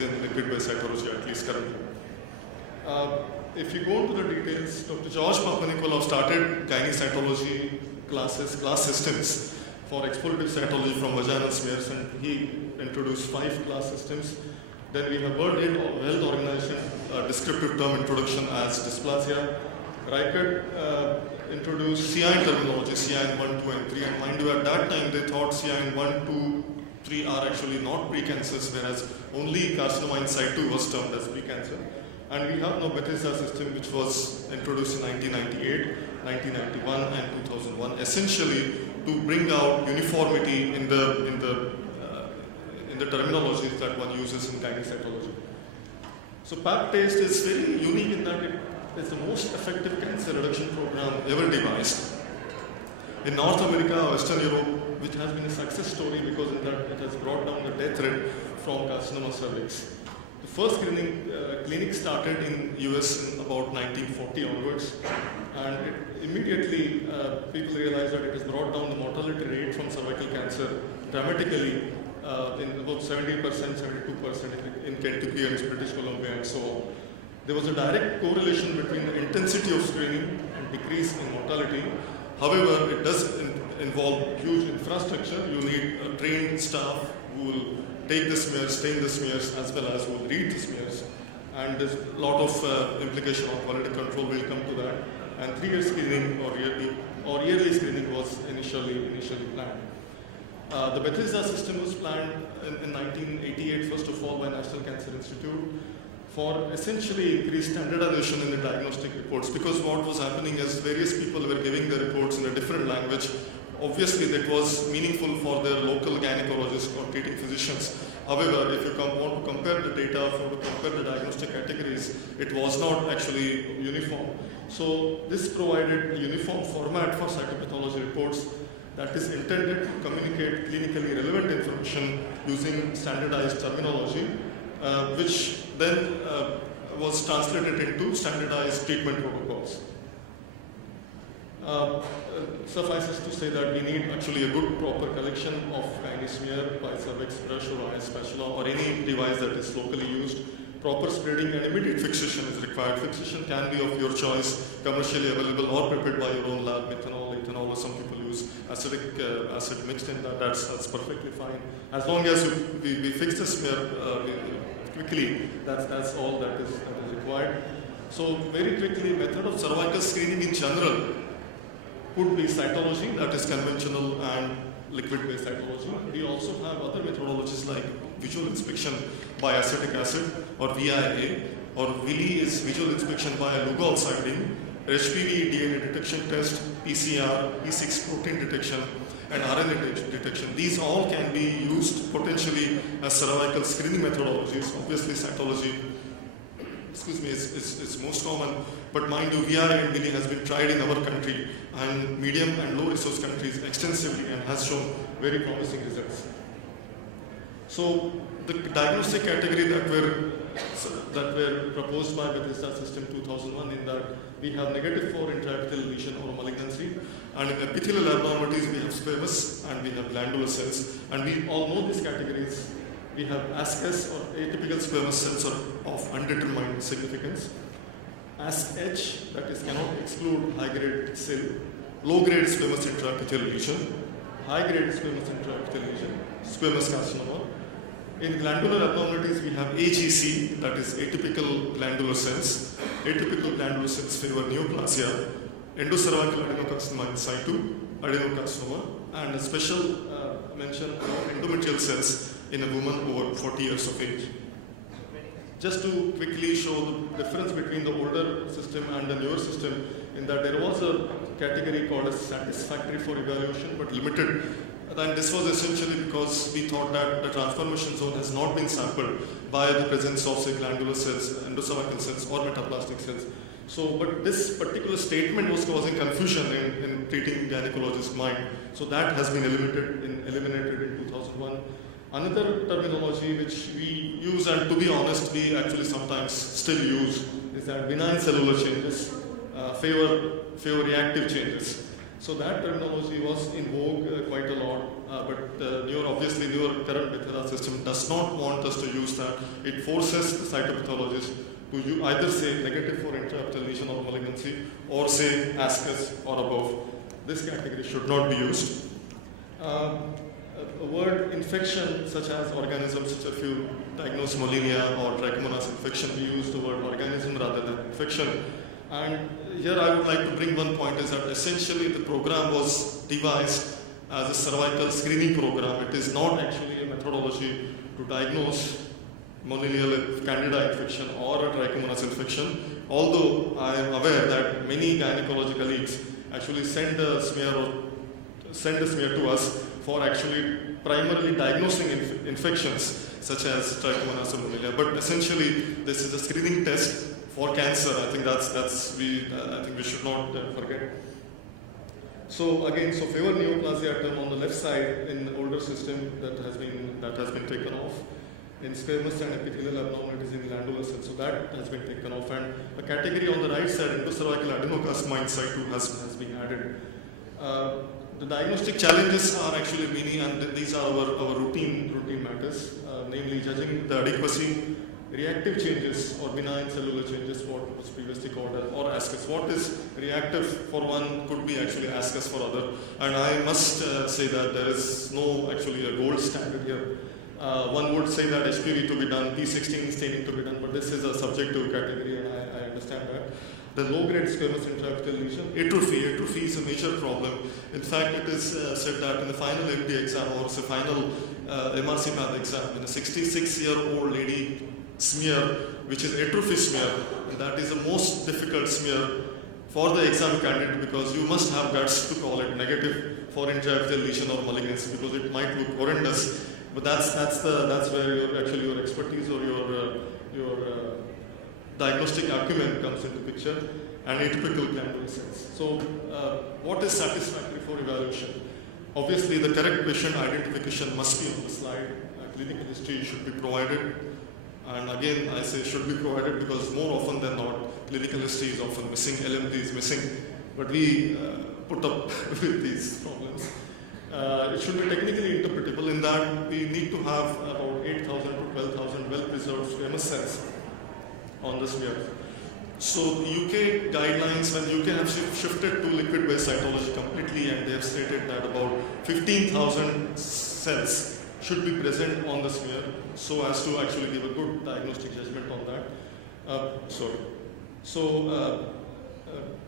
in liquid by cytology, at least currently. If you go into the details, Dr. George Papanicolaou started gynaecology class systems for explorative cytology from vaginal smears, and he introduced 5 class systems. Then we have World Health Organization descriptive term introduction as dysplasia. Reichert introduced CIN terminology, CIN 1, 2, and 3, and mind you, at that time they thought CIN 1, 2, 3 are actually not precancers, whereas only carcinoma in situ was termed as precancer. And we have now Bethesda system, which was introduced in 1998, 1991, and 2001, essentially to bring out uniformity in the terminologies that one uses in gynaecology. So PAP test is very unique in that it is the most effective cancer reduction program ever devised. In North America, Western Europe, which has been a success story because in that it has brought down the death rate from carcinoma cervix. The first clinic started in US in about 1940 onwards, and immediately people realized that it has brought down the mortality rate from cervical cancer dramatically in about 70%, 72% in Kentucky and British Columbia and so on. There was a direct correlation between the intensity of screening and decrease in mortality. However, it does involve huge infrastructure. You need a trained staff who will take the smears, stain the smears, as well as who will read the smears. And there's a lot of implication on quality control. We'll come to that. And 3-year screening or yearly screening was initially planned. The Bethesda system was planned in 1988, first of all, by National Cancer Institute, for essentially increased standardization in the diagnostic reports, because what was happening is various people were giving their reports in a different language. Obviously, that was meaningful for their local gynecologists or treating physicians. However, if you want to compare the data, to compare the diagnostic categories, it was not actually uniform. So this provided a uniform format for cytopathology reports that is intended to communicate clinically relevant information using standardized terminology, which then was translated into standardized treatment protocols. Suffices to say that we need actually a good proper collection of gynae smear by cervix brush or eye spatula or any device that is locally used. Proper spreading and immediate fixation is required. Fixation can be of your choice, commercially available or prepared by your own lab, methanol, ethanol, or some people use acid mixed in that. That's perfectly fine. As long as we fix the smear quickly, that's all that is required. So very quickly, method of cervical screening in general could be cytology, that is conventional and liquid-based cytology. We also have other methodologies like visual inspection by acetic acid or VIA, or VILI is visual inspection by Lugol siding, HPV DNA detection test, PCR, E6 protein detection, and RNA detection. These all can be used potentially as cervical screening methodologies. Obviously, cytology is most common, but mind you, VIA and VILI has been tried in our country and medium and low resource countries extensively and has shown very promising results. So the diagnostic category that were proposed by Bethesda System 2001 in that we have -4 intraepithelial lesion or malignancy, and in epithelial abnormalities we have squamous and we have glandular cells, and we all know these categories. We have ASCS or atypical squamous cells of undetermined significance. ASH, that is cannot exclude high-grade cell, low-grade squamous intraepithelial lesion, high-grade squamous intraepithelial lesion, squamous carcinoma. In glandular abnormalities, we have AGC, that is atypical glandular cells. Atypical glandular cells favor neoplasia, endocervical adenocarcinoma in situ, adenocarcinoma, and a special mention of endometrial cells in a woman over 40 years of age. Just to quickly show the difference between the older system and the newer system, in that there was a category called as satisfactory for evaluation but limited. And this was essentially because we thought that the transformation zone has not been sampled by the presence of, say, glandular cells, endocervical cells, or metaplastic cells. So, but this particular statement was causing confusion in treating gynecologists' mind. So that has been eliminated in 2001. Another terminology which we use, and to be honest, we actually sometimes still use, is that benign cellular changes favor reactive changes. So that terminology was in vogue quite a lot but obviously newer current Deodhar system does not want us to use that. It forces the cytopathologist to either say negative for intraepithelial lesion or malignancy, or say ascus or above. This category should not be used. A word infection, such as organisms, such as if you diagnose malaria or trichomonas infection, we use the word organism rather than infection. And here I would like to bring one point, is that essentially the program was devised as a cervical screening program. It is not actually a methodology to diagnose malarial candida infection or a trichomonas infection, although I am aware that many gynecological colleagues actually send a smear to us for actually primarily diagnosing infections such as trichomonas or malaria. But essentially, this is a screening test for cancer. I think I think we should not forget. So again, favor neoplasia term on the left side in the older system that has been taken off. In squamous and epithelial abnormalities in glandular cells, so that has been taken off. And a category on the right side, endocervical adenocarcinoma in situ, has been added. The diagnostic challenges are actually many, and these are our routine matters, namely judging the adequacy, reactive changes or benign cellular changes, what was previously called as, or ascus. What is reactive for one could be actually ascus for other. And I must say that there is no actually a gold standard here. One would say that HPV to be done, P16 staining to be done, but this is a subjective category, and I understand that. The low-grade squamous intraepithelial lesion, atrophy is a major problem. In fact, it is said that in the final MD exam or the final MRC math exam, in a 66-year-old lady smear, which is atrophy smear, and that is the most difficult smear for the exam candidate, because you must have guts to call it negative for intraepithelial lesion or malignancy, because it might look horrendous. But that's where your expertise or your diagnostic acumen comes into picture, and atypical glandular cells. So, what is satisfactory for evaluation? Obviously, the correct patient identification must be on the slide. Clinical history should be provided, and again, I say should be provided because more often than not, clinical history is often missing, LMD is missing, but we put up with these problems. It should be technically interpretable in that we need to have about 8,000 to 12,000 well-preserved squamous cells on the smear. So UK guidelines, when UK have shifted to liquid-based cytology completely, and they have stated that about 15,000 cells should be present on the smear so as to actually give a good diagnostic judgment on that.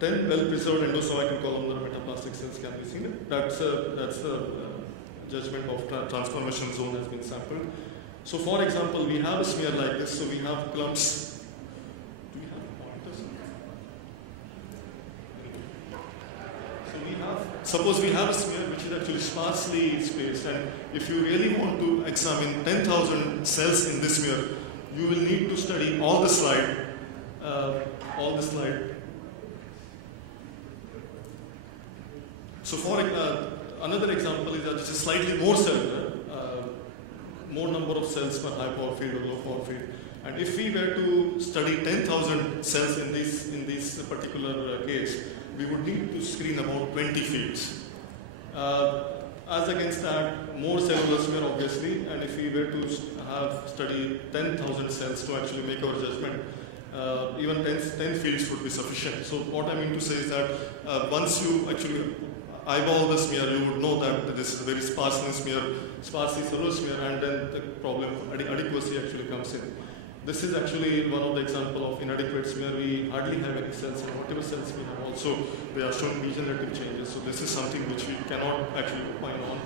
10 well-preserved endocervical columnar metaplastic cells can be seen. That's the judgment of transformation zone has been sampled. So, for example, we have a smear like this. So we have clumps. Do we have pointers? So suppose we have a smear which is actually sparsely spaced, and if you really want to examine 10,000 cells in this smear, you will need to study all the slide. So for another example is that this is slightly more cellular, more number of cells per high power field or low power field. And if we were to study 10,000 cells in this particular case, we would need to screen about 20 fields. As against that, more cellular smear obviously, and if we were to have study 10,000 cells to actually make our judgment, even 10 fields would be sufficient. So what I mean to say is that once you actually eyeball the smear, you would know that this is a very sparsely cellular smear, and then the problem of adequacy actually comes in. This is actually one of the examples of inadequate smear. We hardly have any cells, and whatever cells we have also, they are showing degenerative changes. So this is something which we cannot actually opine on.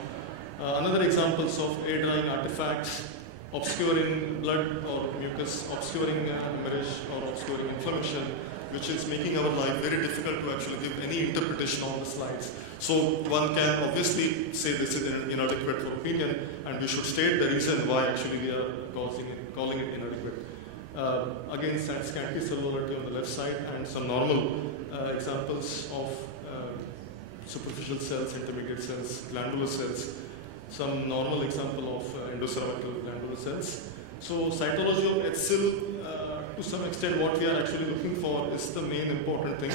Another examples of air drying artifacts, obscuring blood or mucus, obscuring hemorrhage or obscuring inflammation, which is making our life very difficult to actually give any interpretation on the slides. So one can obviously say this is inadequate for opinion, and we should state the reason why actually we are calling it inadequate. Again, scanty cellularity on the left side, and some normal examples of superficial cells, intermediate cells, glandular cells, some normal example of endocervical glandular cells. So cytology of HSIL, to some extent what we are actually looking for is the main important thing.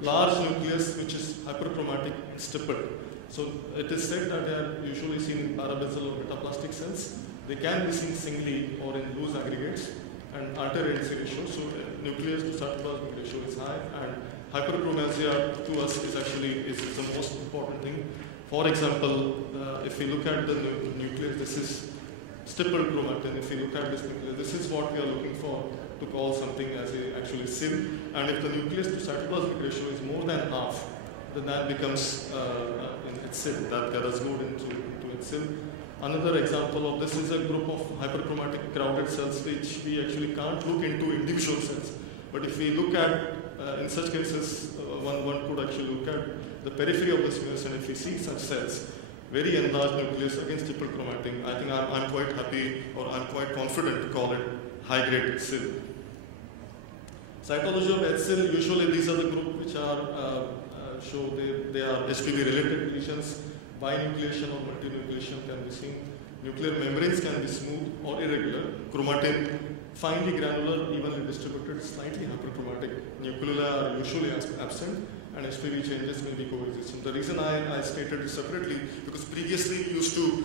Large nucleus which is hyperchromatic stippled. So it is said that they are usually seen in parabasal or metaplastic cells. They can be seen singly or in loose aggregates and alter-adency ratio. So nucleus to cytoplasmic ratio is high, and hyperchromasia to us is the most important thing. For example, if we look at the nucleus, this is stippled chromatin. If we look at this nucleus, this is what we are looking for to call something as a actually SIL. And if the nucleus to cytoplasmic ratio is more than half, then that becomes its SIL. That gets good into its SIL. Another example of this is a group of hyperchromatic crowded cells which we actually can't look into individual cells. But if we look at, in such cases, one could actually look at the periphery of the smears, and if we see such cells, very enlarged nucleus against stippled chromatin, I think I'm quite happy, or I'm quite confident to call it high-grade SIL. Cytology of HSIL, usually these are the group which are they are HPV-related lesions. Binucleation or multinucleation can be seen. Nuclear membranes can be smooth or irregular. Chromatin, finely granular, evenly distributed, slightly hyperchromatic. Nucleoli are usually absent, and HPV changes may be coexistent. The reason I stated it separately, because previously we used to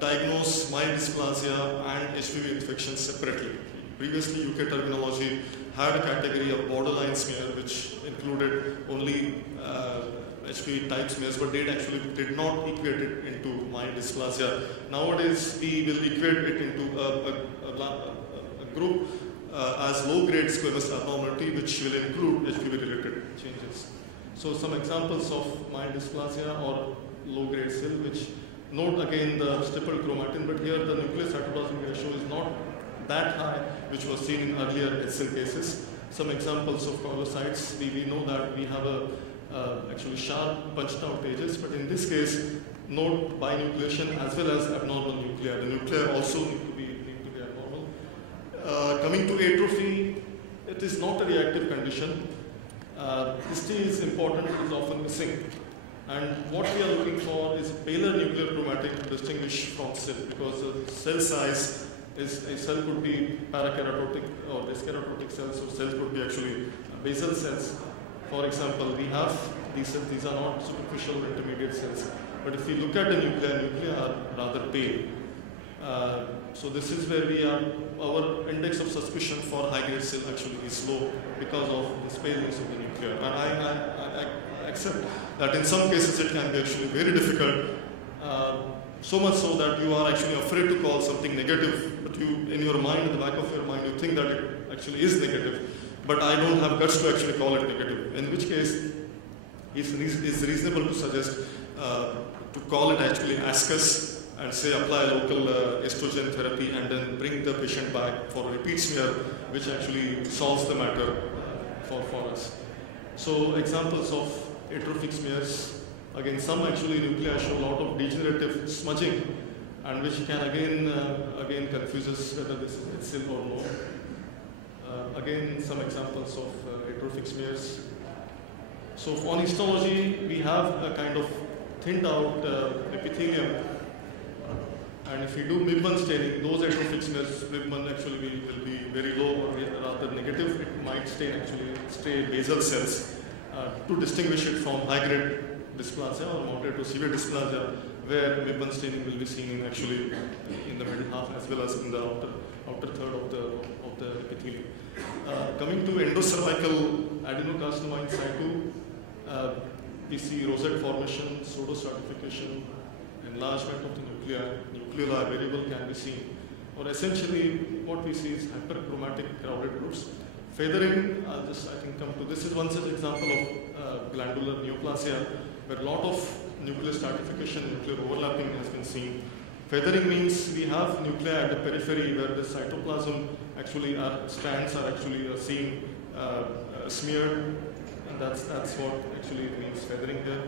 diagnose mild dysplasia and HPV infections separately. Previously, UK terminology had a category of borderline smear, which included only HPV type smears, but they actually did not equate it into mild dysplasia. Nowadays, we will equate it into a group as low-grade squamous abnormality, which will include HPV-related changes. So some examples of mild dysplasia or low-grade SIL, which note again the stippled chromatin, but here the nucleus cytoplasmic ratio is not that high, which was seen in earlier SIL cases. Some examples of coalocytes, we know that we have actually sharp punched out edges, but in this case, note binucleation as well as abnormal nuclei. The nuclei also need to be abnormal. Coming to atrophy, it is not a reactive condition. History is important, it is often missing. And what we are looking for is paler nuclear chromatic to distinguish from SIL, because the cell size is, a cell could be parakeratotic or dyskeratotic cells, or cells could be actually basal cells. For example, we have these cells, these are not superficial or intermediate cells. But if we look at the nuclei are rather pale. So this is where our index of suspicion for high-grade SIL actually is low because of this paleness of the nuclei. And I accept that in some cases it can be actually very difficult, so much so that you are actually afraid to call something negative, but you, in your mind, in the back of your mind, you think that it actually is negative. But I don't have guts to actually call it negative, in which case it's reasonable to suggest to call it actually ascus and say apply local estrogen therapy and then bring the patient back for a repeat smear, which actually solves the matter for us. So examples of atrophic smears, again some actually nuclei show a lot of degenerative smudging, and which can again confuse us whether this is SIL or no. Again, some examples of atrophic smears. So on histology, we have a kind of thinned out epithelium, and if we do MIB1 staining, those atrophic smears, MIB1 actually will be very low or rather negative. It might stay basal cells to distinguish it from high-grade dysplasia or moderate to severe dysplasia, where MIB1 staining will be seen in the middle half as well as in the outer third of the epithelium. Coming to endocervical adenocarcinoma in situ, we see rosette formation, pseudostratification, enlargement of the nuclei, nucleoli variable can be seen. Or essentially, what we see is hyperchromatic crowded groups. Feathering, I think come to this is one such example of glandular neoplasia, where a lot of nuclear stratification, nuclear overlapping has been seen. Feathering means we have nuclei at the periphery where the cytoplasm actually strands are actually seen smeared, and that's what actually means feathering here.